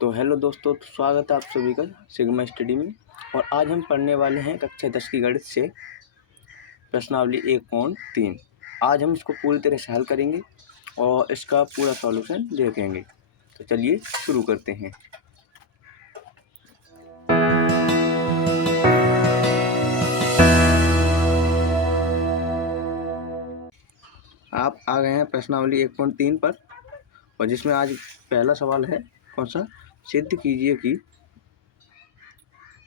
तो हेलो दोस्तों, तो स्वागत है आप सभी का सिग्मा स्टडी में। और आज हम पढ़ने वाले हैं कक्षा 10 की गणित से प्रश्नावली 1.3। आज हम इसको पूरी तरह से हल करेंगे और इसका पूरा सॉल्यूशन देखेंगे। तो चलिए शुरू करते हैं। आप आ गए हैं प्रश्नावली 1.3 पर, और जिसमें आज पहला सवाल है कौन सा, सिद्ध कीजिए कि,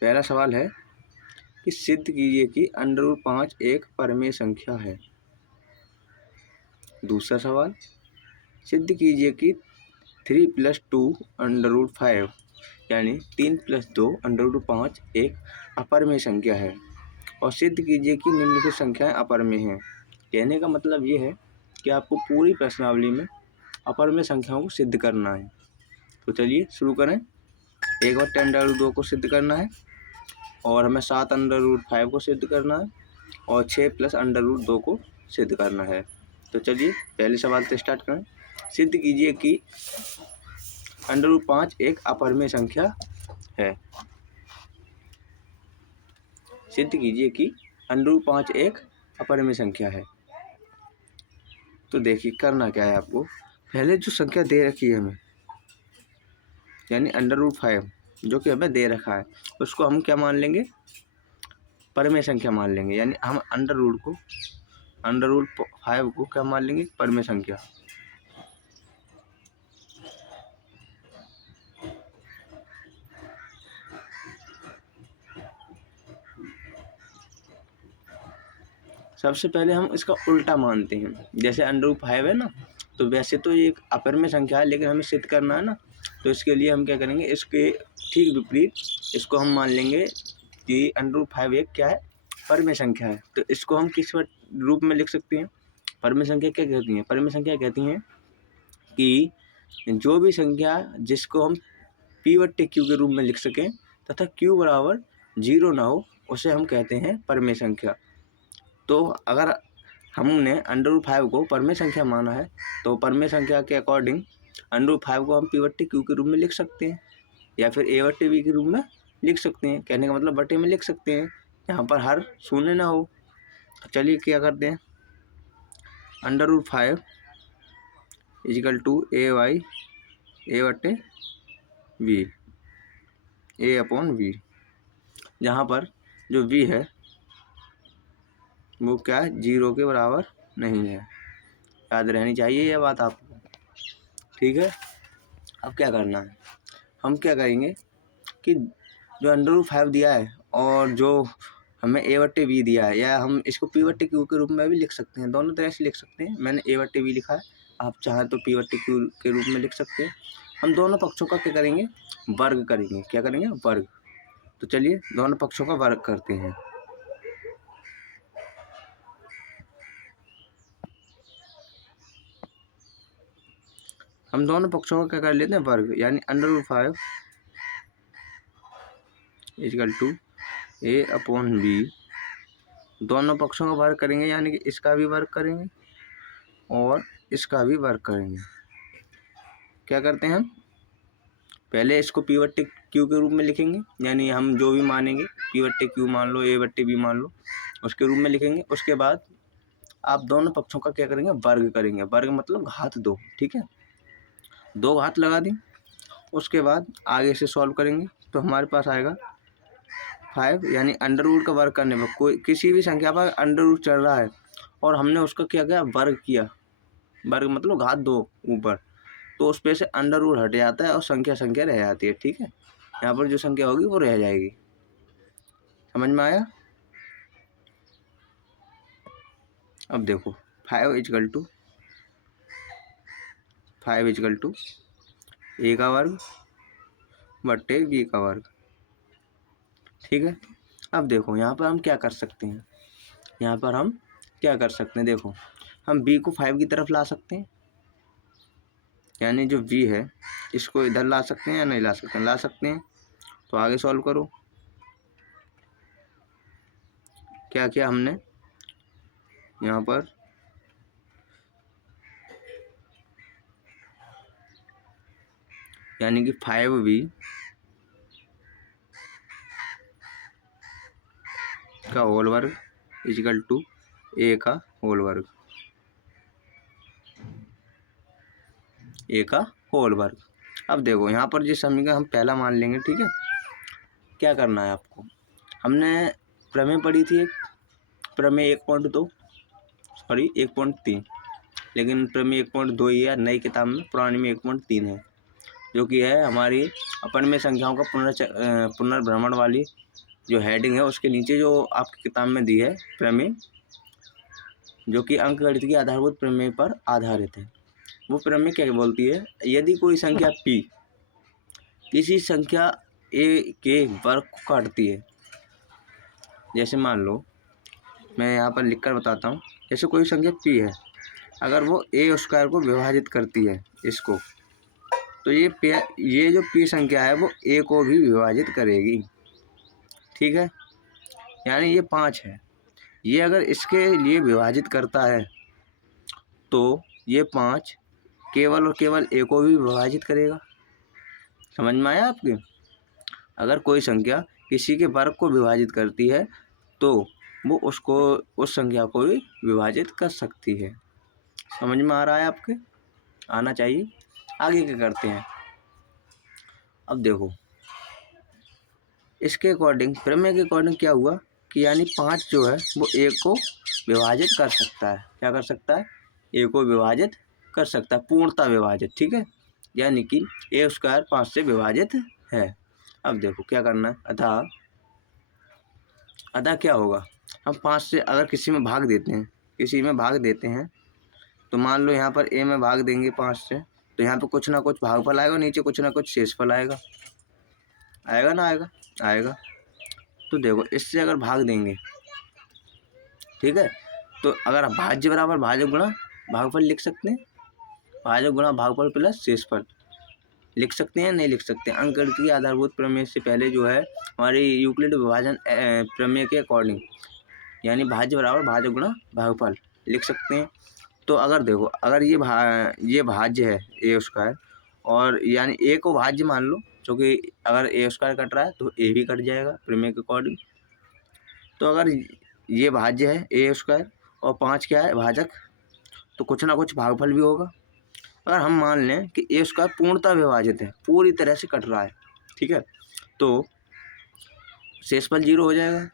पहला सवाल है कि सिद्ध कीजिए कि √5 एक परमेय संख्या है। दूसरा सवाल, सिद्ध कीजिए कि 3 + 2 √5 यानी 3 + 2 √5 एक अपरमेय संख्या है। और सिद्ध कीजिए कि निम्नलिखित संख्याएं अपरमेय हैं। कहने का मतलब ये है कि आपको पूरी प्रश्नावली में अपरमेय संख्याओं को सिद्ध करना है। तो चलिए शुरू करें। एक बार 10√2 को सिद्ध करना है, और हमें 7 √5 को सिद्ध करना है, और 6 + √2 को सिद्ध करना है। तो चलिए पहले सवाल से स्टार्ट करें। सिद्ध कीजिए कि √5 एक अपरमेय संख्या है। सिद्ध कीजिए कि √5 एक अपरमेय संख्या है। तो देखिए करना क्या है आपको, पहले जो संख्या दे रखी है हमें, यानी √5 जो कि हमें दे रखा है, उसको हम क्या मान लेंगे, परमेय संख्या मान लेंगे। यानी हम √5 को क्या मान लेंगे, परमेय संख्या। सबसे पहले हम इसका उल्टा मानते हैं। जैसे √5 है ना, तो वैसे तो ये एक अपरमेय संख्या है, लेकिन हमें सिद्ध करना है ना, तो इसके लिए हम क्या करेंगे, इसके ठीक विपरीत इसको हम मान लेंगे कि √5 एक क्या है, परमेय संख्या है। तो इसको हम किस रूप में लिख सकते हैं, परमेय संख्या क्या कहती हैं, परमेय संख्या कहती हैं कि जो भी संख्या जिसको हम P/Q के रूप में लिख सकें तथा Q बराबर 0 ना हो, उसे हम कहते हैं परमेय संख्या। तो अगर हमने √5 को परमेय संख्या माना है, तो परमेय संख्या के अकॉर्डिंग √5 को हम P/Q के रूप में लिख सकते हैं, या फिर A/V के रूप में लिख सकते हैं। कहने का मतलब बटे में लिख सकते हैं, यहाँ पर हर शून्य ना हो। चलिए क्या करते हैं, √5 = A/V A/V, जहाँ पर जो V है वो क्या है, 0 के बराबर नहीं है। याद रहनी चाहिए यह बात आपको, ठीक है। अब क्या करना है, हम क्या करेंगे कि जो √5 दिया है और जो हमें A/V दिया है, या हम इसको P/Q के रूप में भी लिख सकते हैं, दोनों तरह से लिख सकते हैं। मैंने A/V लिखा है, आप चाहें तो P/Q के रूप में लिख सकते हैं। हम दोनों पक्षों का क्या करेंगे, वर्ग करेंगे। क्या करेंगे, वर्ग। तो चलिए दोनों पक्षों का वर्ग करते हैं। हम दोनों पक्षों का क्या कर लेते हैं, वर्ग। यानी √5 = A/V, दोनों पक्षों का वर्ग करेंगे, यानी कि इसका भी वर्ग करेंगे और इसका भी वर्ग करेंगे। क्या करते हैं हम, पहले इसको P/Q के रूप में लिखेंगे, यानी हम जो भी मानेंगे, P/Q मान लो, A/V मान लो, उसके रूप में लिखेंगे। उसके बाद आप दोनों पक्षों का क्या करेंगे, वर्ग करेंगे। वर्ग मतलब घात 2, ठीक है, 2 घात लगा दी। उसके बाद आगे से सॉल्व करेंगे, तो हमारे पास आएगा 5, यानी √ का वर्ग करने पर कोई किसी भी संख्या पर √ चल रहा है और हमने उसका क्या किया, वर्ग किया। वर्ग मतलब घात 2 ऊपर, तो उस पे से √ हट जाता है और संख्या रह जाती है, ठीक है। यहाँ पर जो संख्या होगी वो रह जाएगी। समझ में आया। अब देखो 5 = A का वर्ग बट्टे B का वर्ग, ठीक है। अब देखो यहाँ पर हम क्या कर सकते हैं, देखो हम B को 5 की तरफ ला सकते हैं, यानी जो V है इसको इधर ला सकते हैं या नहीं ला सकते हैं, ला सकते हैं। तो आगे सॉल्व करो। क्या किया हमने, यहाँ पर यानी कि 5b का होल वर्ग इजिकल टू a का होल वर्ग, a का होल वर्ग। अब देखो यहाँ पर जिस समीकरण हम पहला मान लेंगे, ठीक है। क्या करना है आपको, हमने प्रमेय पढ़ी थी एक, प्रमेय 1.2 सॉरी 1.3, लेकिन प्रमेय 1.2 ही है, नई किताब में पुरानी में 1.3 है, जो कि है हमारी अपन में संख्याओं का पुनर्भ्रमण वाली जो हेडिंग है, उसके नीचे जो आपकी किताब में दी है प्रमेय, जो कि अंकगणित की आधारभूत प्रमेय पर आधारित है। वो प्रमेय क्या बोलती है, यदि कोई संख्या p किसी संख्या a के वर्ग को काटती है, जैसे मान लो मैं यहाँ पर लिखकर बताता हूँ, जैसे कोई संख्या p है, अगर वो a स्क्वायर को विभाजित करती है इसको, तो ये जो p संख्या है वो a को भी विभाजित करेगी, ठीक है। यानी ये 5 है, ये अगर इसके लिए विभाजित करता है तो ये 5 केवल और केवल a को भी विभाजित करेगा। समझ में आया आपके? अगर कोई संख्या किसी के वर्ग को विभाजित करती है तो वो उसको उस संख्या को भी विभाजित कर सकती है। समझ में आ रहा है आपके? आना चाहिए। आगे क्या करते हैं, अब देखो इसके अकॉर्डिंग, प्रमेय के अकॉर्डिंग क्या हुआ कि यानी 5 जो है वो a को विभाजित कर सकता है। क्या कर सकता है? a को विभाजित कर सकता है, पूर्णतः विभाजित, ठीक है। यानी कि a स्क्वायर 5 से विभाजित है। अब देखो क्या करना है, अतः क्या होगा, हम 5 से अगर किसी में भाग देते हैं, तो मान लो यहाँ पर a में भाग देंगे 5 से, तो यहाँ पे कुछ ना कुछ भागफल आएगा, नीचे कुछ ना कुछ शेषफल आएगा, आएगा ना आएगा। तो देखो इससे अगर भाग देंगे, ठीक है, तो अगर भाज्य बराबर भाजक गुणा भागफल लिख सकते हैं, भाजक गुणा भागफल प्लस शेषफल लिख सकते हैं, नहीं लिख सकते। अंकगणित की आधारभूत प्रमेय से पहले जो है हमारी यूक्लिड विभाजन प्रमेय के अकॉर्डिंग, यानी भाज्य बराबर भाजक गुणा भागफल लिख सकते हैं। तो अगर देखो, अगर ये भाज्य है a स्क्वायर, और यानी a को भाज्य मान लो, क्योंकि अगर a स्क्वायर कट रहा है तो a भी कट जाएगा प्रमेय के अकॉर्डिंग। तो अगर ये भाज्य है a स्क्वायर और 5 क्या है भाजक, तो कुछ ना कुछ भागफल भी होगा। अगर हम मान लें कि a स्क्वायर पूर्णतः विभाजित है, पूरी तरह से कट रहा है, ठीक है, तो शेषफल 0 हो जाएगा,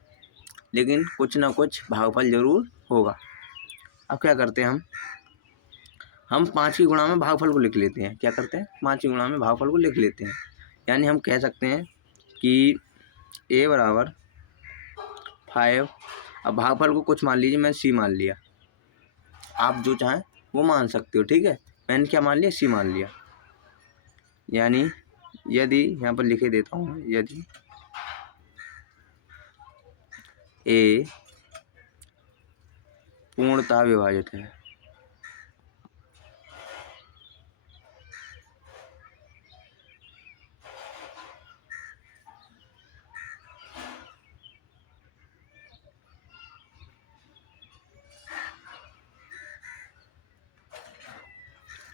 लेकिन कुछ ना कुछ भागफल जरूर होगा। अब क्या करते हैं, हम 5 की गुणा में भागफल को लिख लेते हैं। क्या करते हैं, 5 की गुणा में भागफल को लिख लेते हैं। यानी हम कह सकते हैं कि a बराबर 5, अब भागफल को कुछ मान लीजिए, मैं c मान लिया, आप जो चाहें वो मान सकते हो, ठीक है। मैंने क्या मान लिया, c मान लिया। यानी यदि यहाँ पर लिखे देता हूँ, यदि a पूर्णतः विभाजित है,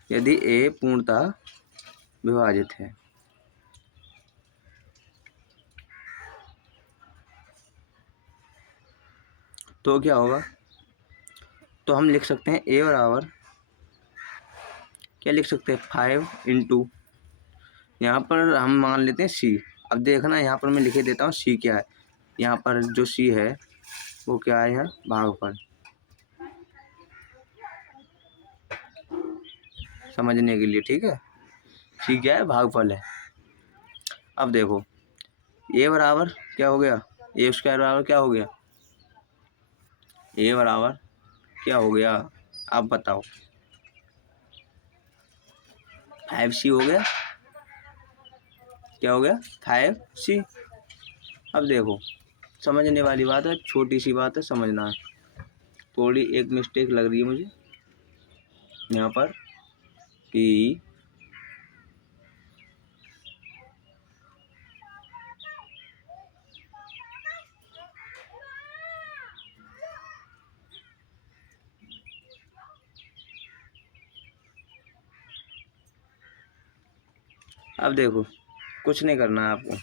यदि a पूर्णतः विभाजित है, तो क्या होगा, तो हम लिख सकते हैं a बराबर, क्या लिख सकते हैं, 5 इंटू, यहाँ पर हम मान लेते हैं c। अब देखना यहाँ पर मैं लिखे देता हूँ c क्या है। यहाँ पर जो c है वो क्या है, यहाँ भागफल, समझने के लिए, ठीक है। c क्या है, भागफल है। अब देखो a बराबर क्या हो गया, a स्क्वायर बराबर क्या हो गया, a बराबर क्या हो गया, आप बताओ, 5c हो गया। क्या हो गया, 5c। अब देखो समझने वाली बात है, छोटी सी बात है, समझना है। थोड़ी एक मिस्टेक लग रही है मुझे यहाँ पर कि अब देखो कुछ नहीं करना है आपको,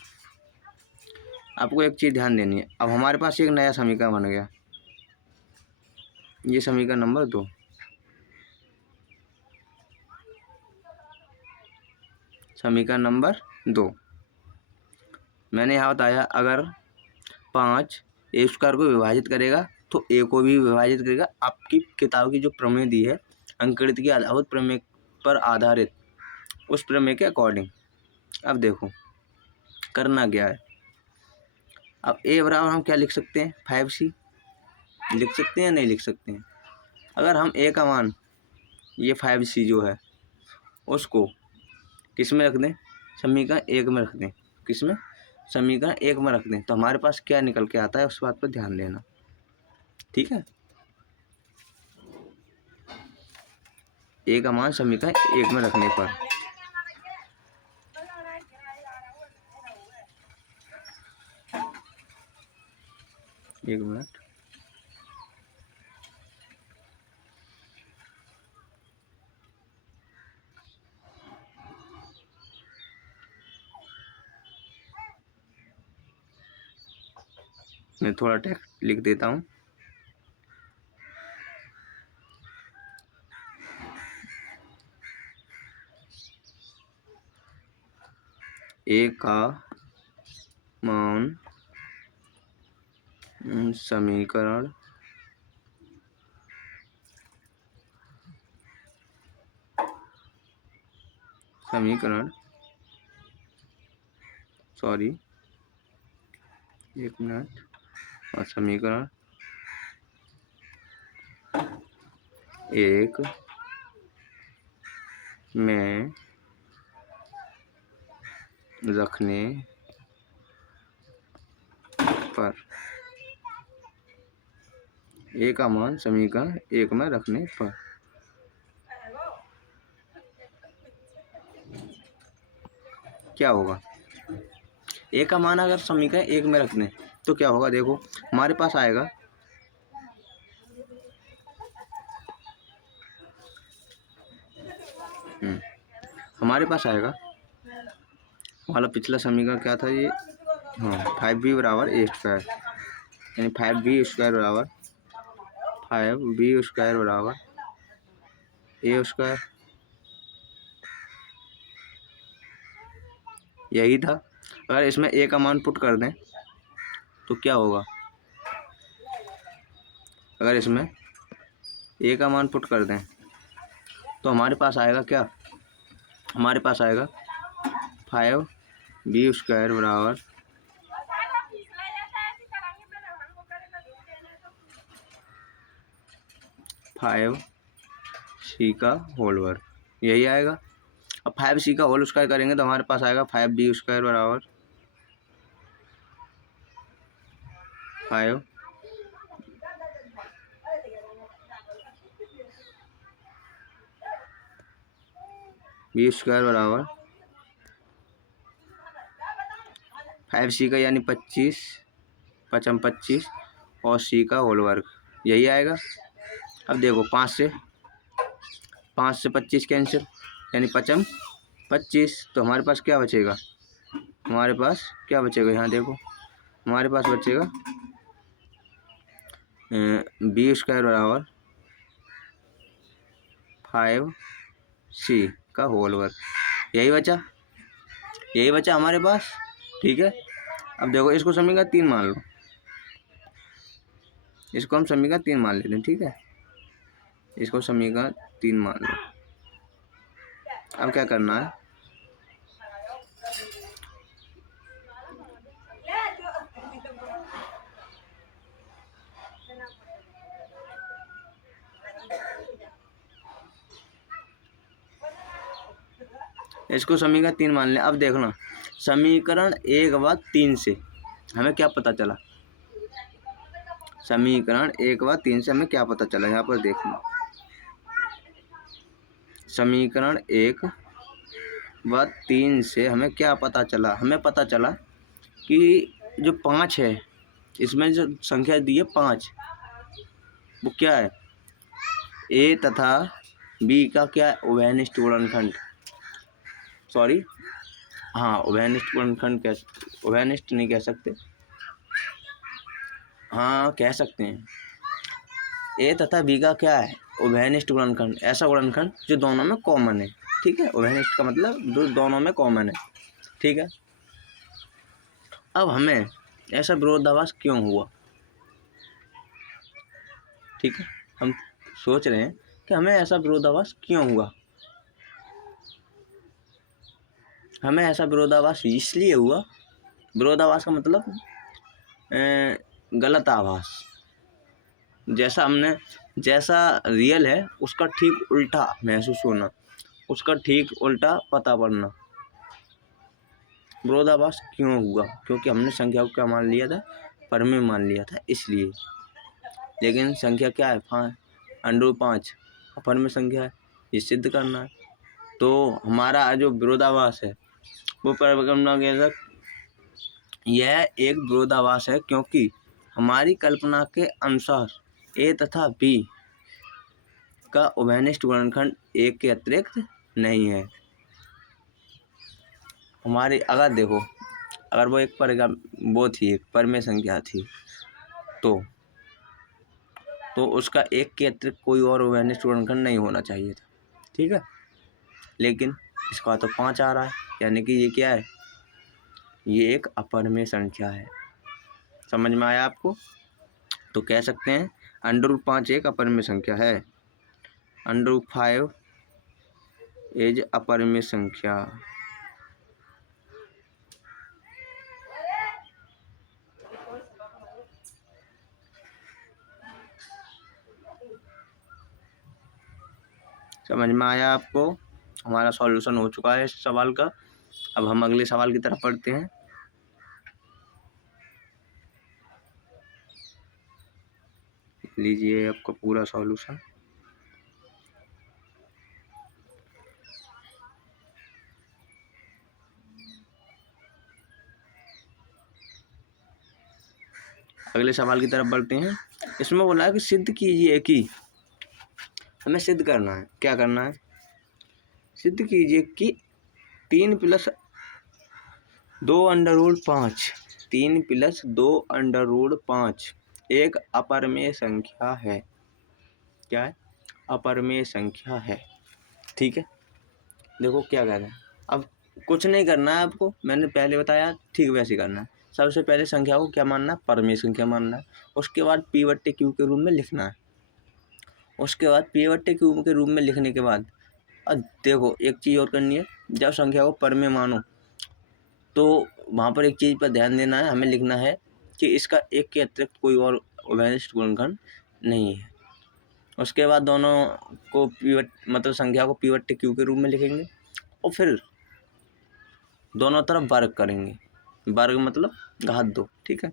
आपको एक चीज़ ध्यान देनी है। अब हमारे पास एक नया समीकरण बन गया, ये समीकरण नंबर 2। समीकरण नंबर 2 मैंने यहाँ बताया, अगर 5 ए स्क्वायर को विभाजित करेगा तो ए को भी विभाजित करेगा। आपकी किताब की जो प्रमेय दी है अंकगणित की आधारभूत प्रमेय पर आधारित, उस प्रमेय के अकॉर्डिंग। अब देखो करना क्या है। अब ए बराबर हम क्या लिख सकते हैं, 5c लिख सकते हैं या नहीं लिख सकते हैं। अगर हम ए का मान ये 5c जो है उसको किस में रख दें, समीकरण 1 में रख दें। किस में, समीकरण 1 में रख दें, तो हमारे पास क्या निकल के आता है उस बात पर ध्यान देना, ठीक है। ए का मान समीकरण 1 में रखने पर एक मिनट, मैं थोड़ा टेक्स्ट लिख देता हूँ। ए का मान समीकरण सॉरी एक मिनट, और समीकरण 1 में रखने पर, ए का मान समीकरण 1 में रखने पर क्या होगा। ए का मान अगर समीकरण 1 में रख दें तो क्या होगा, देखो हमारे पास आएगा हमारे पास आएगा वाला पिछला समीकरण क्या था ये, हाँ 5b बराबर ए स्क्वायर, यानी 5b स्क्वायर बराबर 5b स्क्वायर बराबर ए स्क्वायर, यही था। अगर इसमें ए का मान पुट कर दें तो क्या होगा, अगर इसमें ए का मान पुट कर दें तो हमारे पास आएगा क्या, हमारे पास आएगा 5b स्क्वायर बराबर 5c का होल वर्ग, यही आएगा। अब 5c का होल स्क्वायर करेंगे तो हमारे पास आएगा 5b स्क्वायर बराबर 5 b स्क्वायर बराबर 5c का यानी 25 पचम 25 और c का होल वर्ग, यही आएगा। अब देखो 5 से 25 कैंसिल, यानी पचम 25, तो हमारे पास क्या बचेगा, हमारे पास क्या बचेगा, यहाँ देखो हमारे पास बचेगा बी स्क्वायर बराबर 5c का होल वर्ग, यही बचा हमारे पास, ठीक है। अब देखो इसको समीकरण 3 मान लो, इसको हम समीकरण 3 मान लेते हैं, ठीक है। इसको समीकरण 3 मान लो। अब क्या करना है, इसको समीकरण 3 मान लें। अब देखना समीकरण 1 व 3 से हमें क्या पता चला, समीकरण 1 व 3 से हमें क्या पता चला, यहाँ पर देखना समीकरण 1 व 3 से हमें क्या पता चला, हमें पता चला कि जो 5 है इसमें जो संख्या दी है 5, वो क्या है, ए तथा बी का क्या है, उभयनिष्ठ गुणनखंड, सॉरी हाँ, उभयनिष्ठ गुणनखंड उभयनिष्ठ नहीं कह सकते, हाँ कह सकते हैं। ए तथा बी का क्या है? उभयनिष्ठ गुणनखंड, ऐसा गुणनखंड जो दोनों में कॉमन है। ठीक है, उभयनिष्ठ का मतलब जो दोनों में कॉमन है। ठीक है, अब हमें ऐसा विरोधाभास क्यों हुआ? ठीक है, हम सोच रहे हैं कि हमें ऐसा विरोधाभास क्यों हुआ। हमें ऐसा विरोधाभास इसलिए हुआ, विरोधाभास का मतलब गलत आभास, जैसा रियल है उसका ठीक उल्टा महसूस होना, उसका ठीक उल्टा पता पड़ना। विरोधाभास क्यों हुआ? क्योंकि हमने संख्या को क्या मान लिया था? परमेय मान लिया था, इसलिए। लेकिन संख्या क्या है? 5 अपरमेय संख्या है, ये सिद्ध करना है। तो हमारा जो विरोधाभास है वो परिकल्पना के, यह एक विरोधाभास है क्योंकि हमारी कल्पना के अनुसार ए तथा बी का उभयनिष्ठ गुणनखंड एक के अतिरिक्त नहीं है। हमारी अगर देखो, अगर वो एक परमेय संख्या थी तो उसका एक के अतिरिक्त कोई और उभयनिष्ठ गुणनखंड नहीं होना चाहिए था। ठीक है, लेकिन इसका तो 5 आ रहा है, यानी कि ये क्या है? ये एक अपरमेय संख्या है। समझ में आया आपको? तो कह सकते हैं √5 एक अपरमेय संख्या है। √5 इज अपरमेय संख्या। समझ में आया आपको? हमारा सॉल्यूशन हो चुका है इस सवाल का। अब हम अगले सवाल की तरफ बढ़ते हैं। लीजिए आपका पूरा सॉल्यूशन। अगले सवाल की तरफ बढ़ते हैं। इसमें बोला है कि सिद्ध कीजिए कि, हमें सिद्ध करना है। क्या करना है? सिद्ध कीजिए कि 3 + 2√5 3 + 2√5 एक अपरमेय संख्या है। क्या है? अपरमेय संख्या है। ठीक है, देखो क्या कह रहे हैं। अब कुछ नहीं करना है आपको, मैंने पहले बताया ठीक वैसे करना है। सबसे पहले संख्या को क्या मानना है? परमेय संख्या मानना है। उसके बाद P/Q के रूप में लिखना है। उसके बाद P/Q के रूप में लिखने के बाद अब देखो एक चीज़ और करनी है। जब संख्या को परमेय मानो तो वहाँ पर एक चीज़ पर ध्यान देना है, हमें लिखना है कि इसका एक के अतिरिक्त कोई और उभयनिष्ठ गुणनखंड नहीं है। उसके बाद दोनों को मतलब संख्या को P/Q के रूप में लिखेंगे और फिर दोनों तरफ वर्ग करेंगे। वर्ग मतलब घात 2। ठीक है,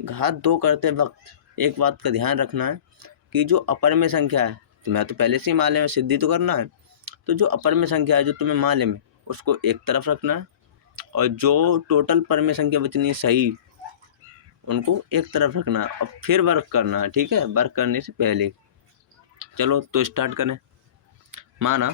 घात 2 करते वक्त एक बात का ध्यान रखना है कि जो अपरमेय संख्या है, तुम्हें तो पहले से ही मालूम है, सिद्धि तो करना है। तो जो अपरमेय संख्या है जो तुम्हें मालूम है उसको एक तरफ रखना है, और जो टोटल परमेय संख्या बचनी है सही, उनको एक तरफ रखना है और फिर वर्क करना है। ठीक है, वर्क करने से पहले। चलो तो स्टार्ट करें। माना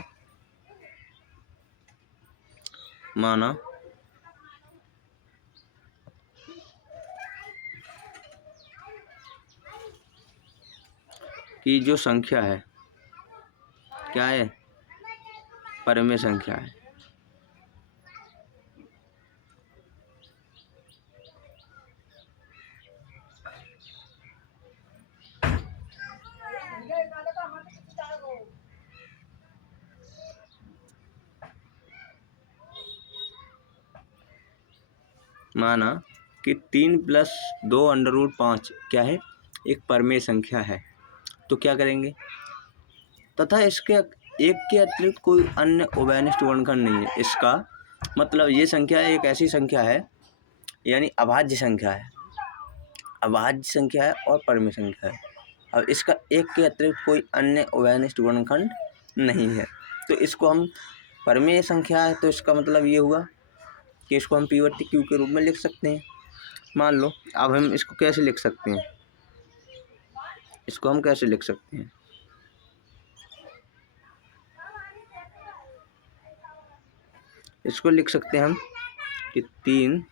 कि जो संख्या है क्या है? परमेय संख्या है। माना कि 3 + 2√5 क्या है? एक परमेय संख्या है। तो क्या करेंगे? तथा इसके एक के अतिरिक्त कोई अन्य उभयनिष्ठ गुणनखंड नहीं है। इसका मतलब ये संख्या एक ऐसी संख्या है, यानी अभाज्य संख्या है। अभाज्य संख्या है और परमेय संख्या है। अब इसका एक के अतिरिक्त कोई अन्य उभयनिष्ठ गुणनखंड नहीं है। तो इसको हम परमेय संख्या है, तो इसका मतलब ये हुआ कि इसको हम P/Q के रूप में लिख सकते हैं। मान लो, अब हम इसको कैसे लिख सकते हैं? इसको हम कैसे लिख सकते हैं? इसको लिख सकते हैं हम कि 3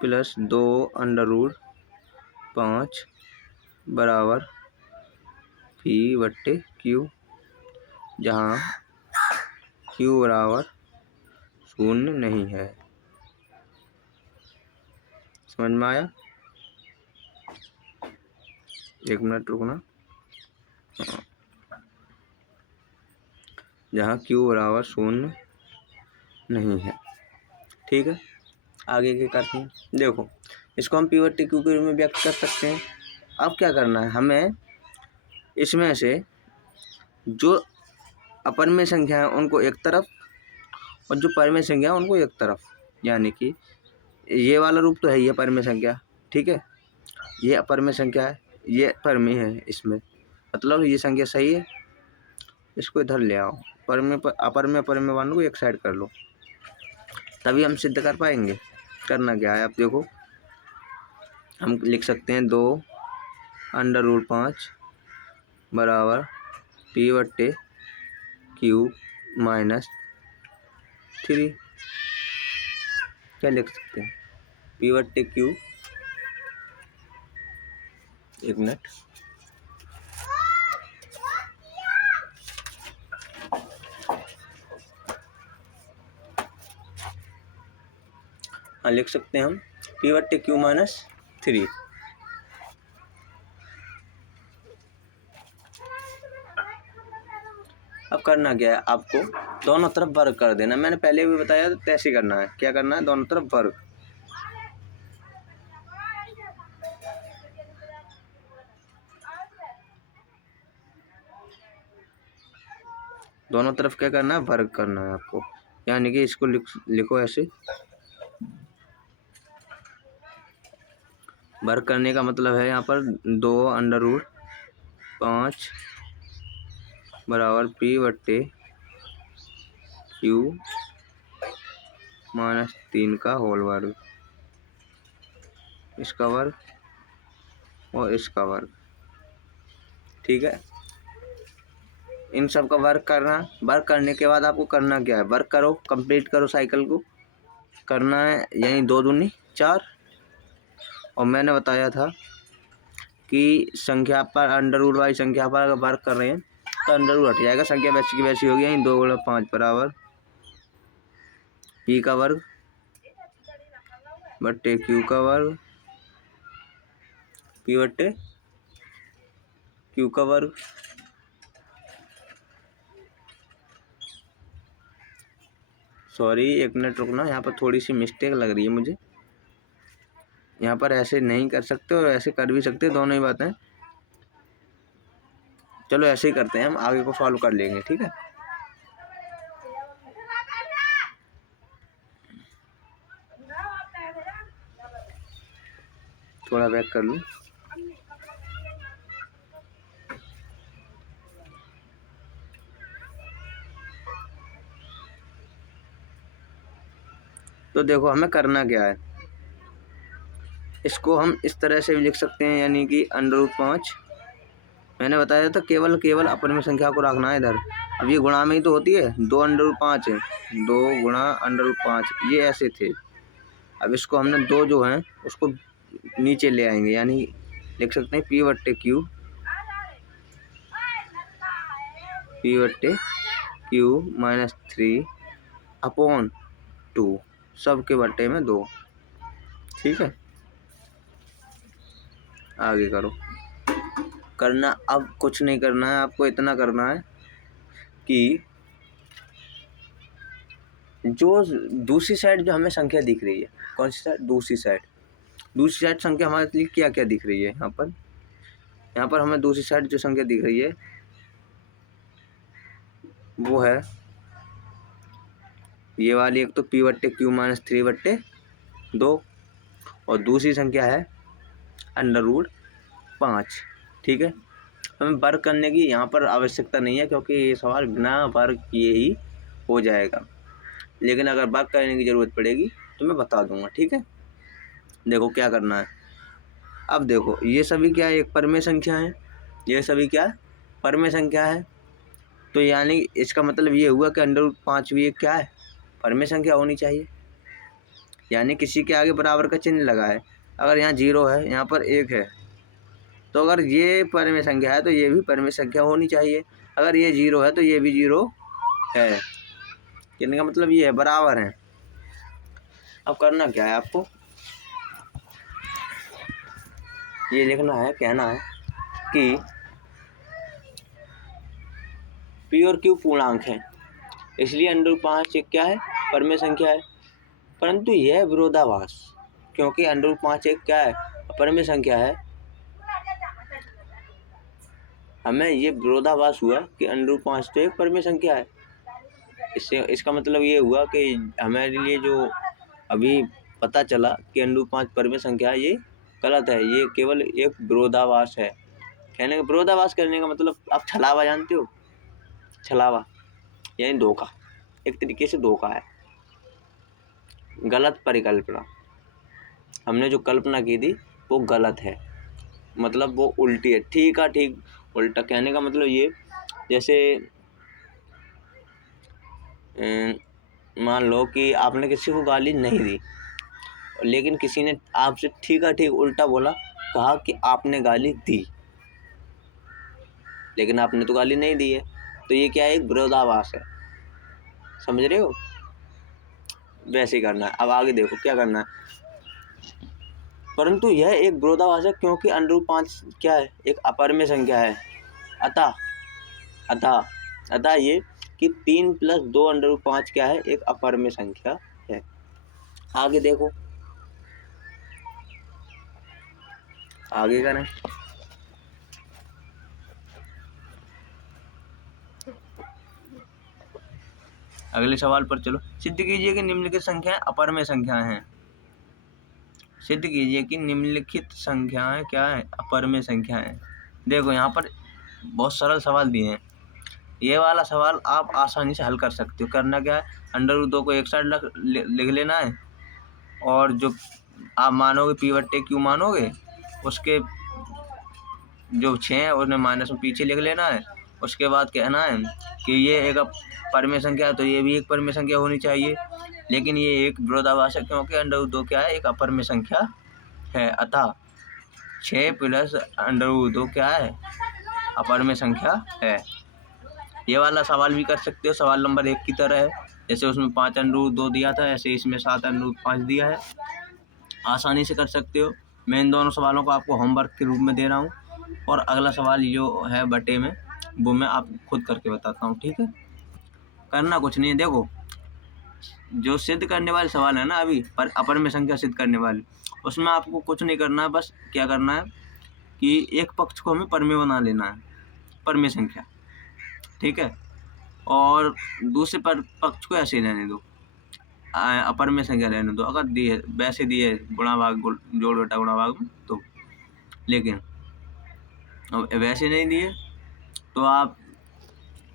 + 2√5 बराबर P/Q, जहाँ Q बराबर 0 नहीं है। समझ में आया? एक मिनट रुकना। जहाँ Q बराबर 0 नहीं है। ठीक है, आगे क्या करते हैं? देखो, इसको हम P/Q के रूप में व्यक्त कर सकते हैं। अब क्या करना है हमें, इसमें से जो अपर में संख्या है उनको एक तरफ और जो पर में संख्या है उनको एक तरफ, यानी कि ये वाला रूप तो है ये पर में संख्या, ठीक है, ये अपर में संख्या है, ये पर में है, इसमें मतलब ये संख्या सही है। इसको इधर ले आओ, पर में अपर में पर में वालों को एक साइड कर लो, तभी हम सिद्ध कर पाएंगे। करना क्या है, आप देखो, हम लिख सकते हैं 2√5 बराबर P/Q - 3। क्या लिख सकते हैं? P/Q, एक मिनट, हाँ लिख सकते हैं हम P/Q - 3। अब करना क्या है, आपको दोनों तरफ वर्ग कर देना। मैंने पहले भी बताया तो कैसे करना है। क्या करना है, दोनों तरफ वर्ग। दोनों तरफ क्या करना है, वर्ग करना है आपको, यानी कि इसको लिखो ऐसे। वर्ग करने का मतलब है यहाँ पर 2√5 बराबर P/Q - 3 का होल वर्ग, इसका वर्ग और इसका वर्ग। ठीक है, इन सब का वर्ग करना। वर्ग करने के बाद आपको करना क्या है, वर्ग करो, कंप्लीट करो साइकिल को। करना है यानी 2 दूनी 4, और मैंने बताया था कि संख्या पर अंडर वाली संख्या पर अगर वर्ग कर रहे हैं तो अंडर हट जाएगा, संख्या वैसी की वैसी होगी। यानी 2 × 5 बराबर P का वर्ग बट्टे Q का वर्ग P/Q का वर्ग। सॉरी, एक मिनट रुकना, यहाँ पर थोड़ी सी मिस्टेक लग रही है मुझे। यहाँ पर ऐसे नहीं कर सकते और ऐसे कर भी सकते, दोनों ही बातें। चलो ऐसे ही करते हैं, हम आगे को फॉलो कर लेंगे। ठीक है, थोड़ा बैक कर लूँ। तो देखो हमें करना क्या है, इसको हम इस तरह से भी लिख सकते हैं, यानी कि √5। मैंने बताया था केवल अपर में संख्या को रखना है इधर। अब ये गुणा में ही तो होती है, 2√5 है, 2 × √5, ये ऐसे थे। अब इसको हमने 2 जो हैं उसको नीचे ले आएंगे, यानी लिख सकते हैं P/Q - 3/2, सबके बट्टे में 2। ठीक है, आगे करो। करना अब कुछ नहीं करना है, आपको इतना करना है कि जो दूसरी साइड जो हमें संख्या दिख रही है, कौन सी साइड, दूसरी साइड संख्या हमारे लिए क्या क्या दिख रही है। यहाँ पर हमें दूसरी साइड जो संख्या दिख रही है वो है ये वाली। एक तो P/Q - 3/2 और दूसरी संख्या है √5। ठीक है, हमें वर्ग करने की यहाँ पर आवश्यकता नहीं है, क्योंकि ये सवाल बिना वर्ग किए ही हो जाएगा। लेकिन अगर वर्ग करने की ज़रूरत पड़ेगी तो मैं बता दूंगा। ठीक है, देखो क्या करना है। अब देखो ये सभी क्या है, एक परमेय संख्या है, ये सभी क्या है, परमेय संख्या है। तो यानी इसका मतलब ये हुआ कि √5 भी एक क्या है, परमेय संख्या होनी चाहिए। यानी किसी के आगे बराबर का चिन्ह लगा है। अगर यहाँ 0 है, यहाँ पर 1 है, तो अगर ये परिमेय संख्या है तो ये भी परिमेय संख्या होनी चाहिए। अगर ये 0 है तो ये भी 0 है। कहने का मतलब ये है, बराबर है। अब करना क्या है आपको, ये लिखना है, कहना है कि P और Q पूर्णांक है, इसलिए √5 एक क्या है, परिमेय संख्या है। परंतु यह विरोधाभास, क्योंकि √5 एक क्या है, अपरिमेय संख्या है। हमें ये विरोधाभास हुआ कि √5 तो एक परिमेय संख्या है। इससे इसका मतलब ये हुआ कि हमारे लिए जो अभी पता चला कि √5 परिमेय संख्या है, ये गलत है। ये केवल एक विरोधाभास है। कहने का विरोधाभास करने का मतलब आप छलावा जानते हो, छलावा यानी धोखा, एक तरीके से धोखा है, गलत परिकल्पना। हमने जो कल्पना की थी वो गलत है, मतलब वो उल्टी है। ठीक है, ठीक उल्टा। कहने का मतलब ये, जैसे मान लो कि आपने किसी को गाली नहीं दी, लेकिन किसी ने आपसे ठीक है ठीक उल्टा बोला, कहा कि आपने गाली दी, लेकिन आपने तो गाली नहीं दी है। तो ये क्या है, एक विरोधाभास है। समझ रहे हो? वैसे ही करना है। अब आगे देखो क्या करना है। परंतु यह एक विरोधाभास है क्योंकि √5 क्या है, एक अपरिमेय संख्या है। अतः ये कि 3 + 2 √5 क्या है, एक अपरिमेय संख्या है। आगे देखो, आगे करें। अगले सवाल पर चलो। सिद्ध कीजिए कि निम्नलिखित संख्याएं अपरिमेय संख्याएं हैं। सिद्ध कीजिए कि निम्नलिखित संख्याएं क्या है, अपरिमेय संख्याएं। देखो यहाँ पर बहुत सरल सवाल दिए हैं। ये वाला सवाल आप आसानी से हल कर सकते हो। करना क्या है, √2 को एक साइड लिख लेना है, और जो आप मानोगे P/Q मानोगे, उसके जो 6 है उन्हें माइनस में पीछे लिख लेना है। उसके बाद कहना है कि ये एक परिमेय संख्या है तो ये भी एक परिमेय संख्या होनी चाहिए, लेकिन ये एक विरोधाभास है क्योंकि √2 क्या है, एक अपरिमेय संख्या है। अतः 6 + √2 क्या है, अपरिमेय संख्या है। ये वाला सवाल भी कर सकते हो, सवाल नंबर 1 की तरह है। जैसे उसमें 5 √2 दिया था, ऐसे इसमें 7 √5 दिया है। आसानी से कर सकते हो। मैं इन दोनों सवालों को आपको होमवर्क के रूप में दे रहा हूँ, और अगला सवाल जो है बटे में, वो मैं आप खुद करके बताता हूँ। ठीक है, करना कुछ नहीं है। देखो, जो सिद्ध करने वाले सवाल है ना अभी, पर अपरिमेय संख्या सिद्ध करने वाले, उसमें आपको कुछ नहीं करना है। बस क्या करना है कि एक पक्ष को हमें परिमेय बना लेना है, परिमेय संख्या। ठीक है, और दूसरे पक्ष को ऐसे ही रहने दो, अपरिमेय संख्या रहने दो। अगर दिए वैसे दिए गुणा भाग जोड़ घटा गुणा भाग में, तो लेकिन वैसे नहीं दिए तो आप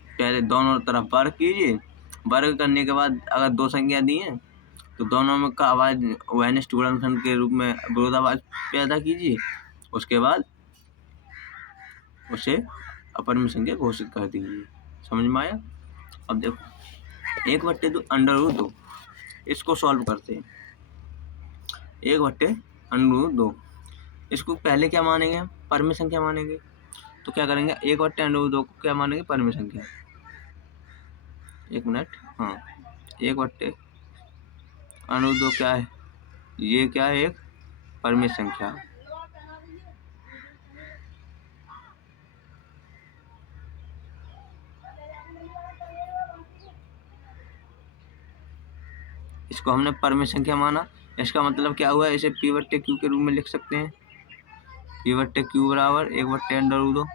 पहले दोनों तरफ वर्ग कीजिए। वर्ग करने के बाद अगर 2 संख्या दी हैं तो दोनों में का आवाज वैनिष्ठ गुणनखंड के रूप में विरोधाभास पैदा कीजिए। उसके बाद उसे अपरिमेय संख्या घोषित कर दीजिए। समझ में आया? अब देखो 1/2 √2, इसको सॉल्व करते हैं। 1/√2, इसको पहले क्या मानेंगे हम, परिमेय संख्या मानेंगे। तो क्या करेंगे, 1/√2 को क्या मानेंगे, परिमेय संख्या। 1 मिनट, हाँ, 1/√2 क्या है, ये क्या है, एक परिमेय संख्या। इसको हमने परिमेय संख्या माना। इसका मतलब क्या हुआ, इसे P/Q के रूप में लिख सकते हैं। P/Q बराबर 1/√2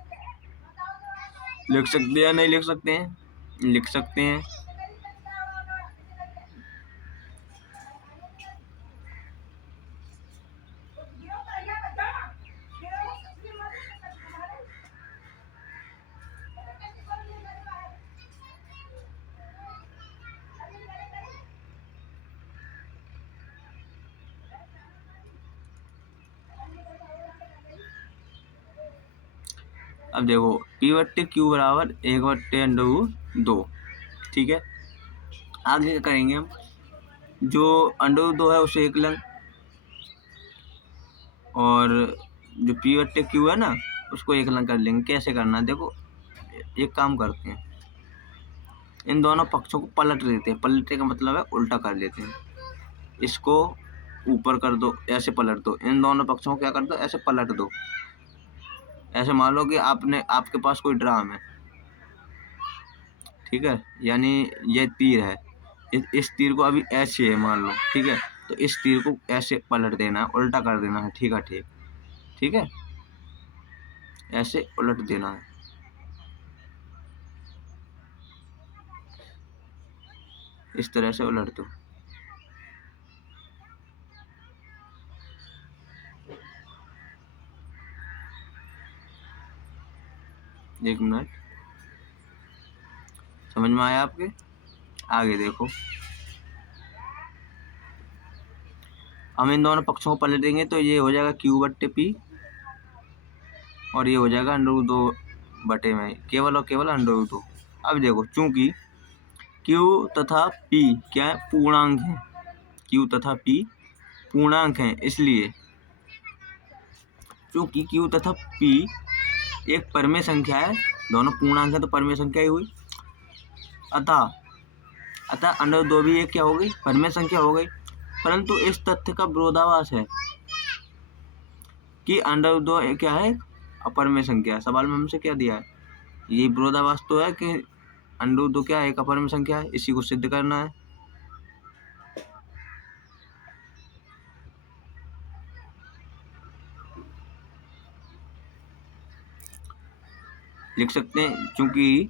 लिख सकते हैं, नहीं लिख सकते हैं, लिख सकते हैं। अब देखो P/Q बराबर 1/√2। ठीक है, आगे क्या करेंगे हम, जो √2 है उसे एक लें, और जो P बट्टे Q है ना उसको एक लें कर लेंगे। कैसे करना है देखो, एक काम करते हैं, इन दोनों पक्षों को पलट देते हैं। पलटने का मतलब है उल्टा कर लेते हैं। इसको ऊपर कर दो, ऐसे पलट दो। इन दोनों पक्षों को क्या कर दो, ऐसे पलट दो। ऐसे मान लो कि आपके पास कोई ड्राम है, ठीक है, यानी ये तीर है, इस तीर को अभी ऐसे है मान लो, ठीक है, तो इस तीर को ऐसे पलट देना है, उल्टा कर देना है। ठीक है, ठीक है, ऐसे उलट देना है। इस तरह से उलट दो। एक मिनट, समझ में आया आपके? आगे देखो, हम इन दोनों पक्षों को पलटेंगे तो ये हो जाएगा Q बट्टे P, और ये हो जाएगा √2 बटे में केवल और केवल √2। अब देखो, चूंकि Q तथा P क्या है, पूर्णांक है। Q तथा P पूर्णांक हैं, इसलिए चूंकि Q तथा P एक परमेय संख्या है, दोनों पूर्णांक है तो परमेय संख्या ही हुई। अतः √2 भी एक क्या हो गई, परमेय संख्या हो गई। परंतु इस तथ्य का विरोधाभास है कि √2 क्या है, अपरमेय संख्या। सवाल में हमसे क्या दिया है, ये विरोधाभास तो है कि √2 क्या है, एक अपरमेय संख्या है। इसी को सिद्ध करना है। लिख सकते हैं, चूंकि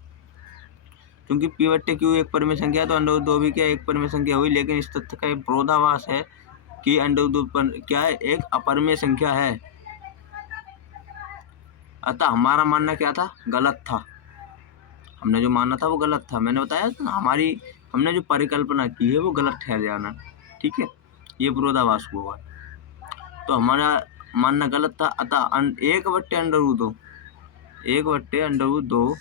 P बट्टे Q एक परमेय संख्या है तो √2 भी क्या एक परमेय संख्या हुई। लेकिन इस तथ्य का विरोधाभास है कि √2 क्या है, एक अपरमेय संख्या है। अतः हमारा मानना क्या था, गलत था। हमने जो माना था वो गलत था। मैंने बताया था ना, हमने जो परिकल्पना की है वो गलत ठहर जाना। ठीक है, ये विरोधाभास हुआ, तो हमारा मानना गलत था। अतः 1 बट्टे √2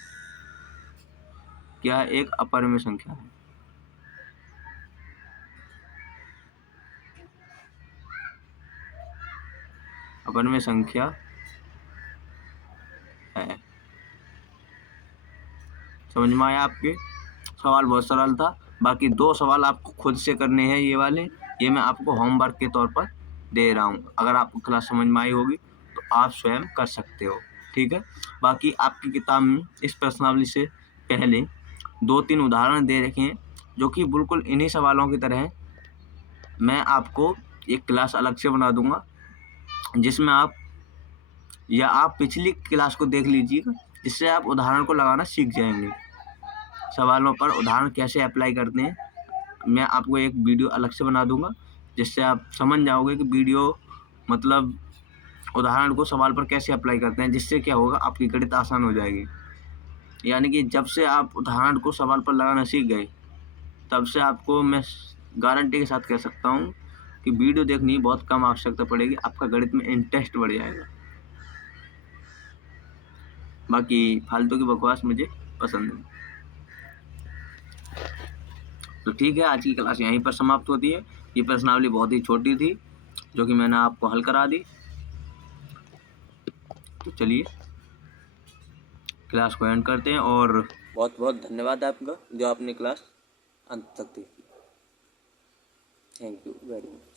क्या एक अपरमेय संख्या है। अपरमेय संख्या है। समझ में आया आपके? सवाल बहुत सरल था। बाकी 2 सवाल आपको खुद से करने हैं, ये वाले, ये मैं आपको होमवर्क के तौर पर दे रहा हूँ। अगर आपको क्लास समझ में आई होगी तो आप स्वयं कर सकते हो। ठीक है, बाकी आपकी किताब में इस प्रश्नावली से पहले 2-3 उदाहरण दे रखे हैं जो कि बिल्कुल इन्हीं सवालों की तरह हैं। मैं आपको एक क्लास अलग से बना दूंगा जिसमें आप पिछली क्लास को देख लीजिएगा, जिससे आप उदाहरण को लगाना सीख जाएंगे। सवालों पर उदाहरण कैसे अप्लाई करते हैं मैं आपको एक वीडियो अलग से बना दूंगा, जिससे आप समझ जाओगे कि वीडियो मतलब उदाहरण को सवाल पर कैसे अप्लाई करते हैं, जिससे क्या होगा, आपकी गणित आसान हो जाएगी। यानी कि जब से आप उदाहरण को सवाल पर लगाना सीख गए, तब से आपको मैं गारंटी के साथ कह सकता हूँ कि वीडियो देखने की बहुत कम आवश्यकता पड़ेगी। आपका गणित में इंटरेस्ट बढ़ जाएगा। बाकी फालतू की बकवास मुझे पसंद नहीं। तो ठीक है, आज की क्लास यहीं पर समाप्त होती है। ये प्रश्नावली बहुत ही छोटी थी जो कि मैंने आपको हल करा दी। तो चलिए क्लास को एंड करते हैं, और बहुत बहुत धन्यवाद आपका जो आपने क्लास अंत तक देखी। Thank you very much.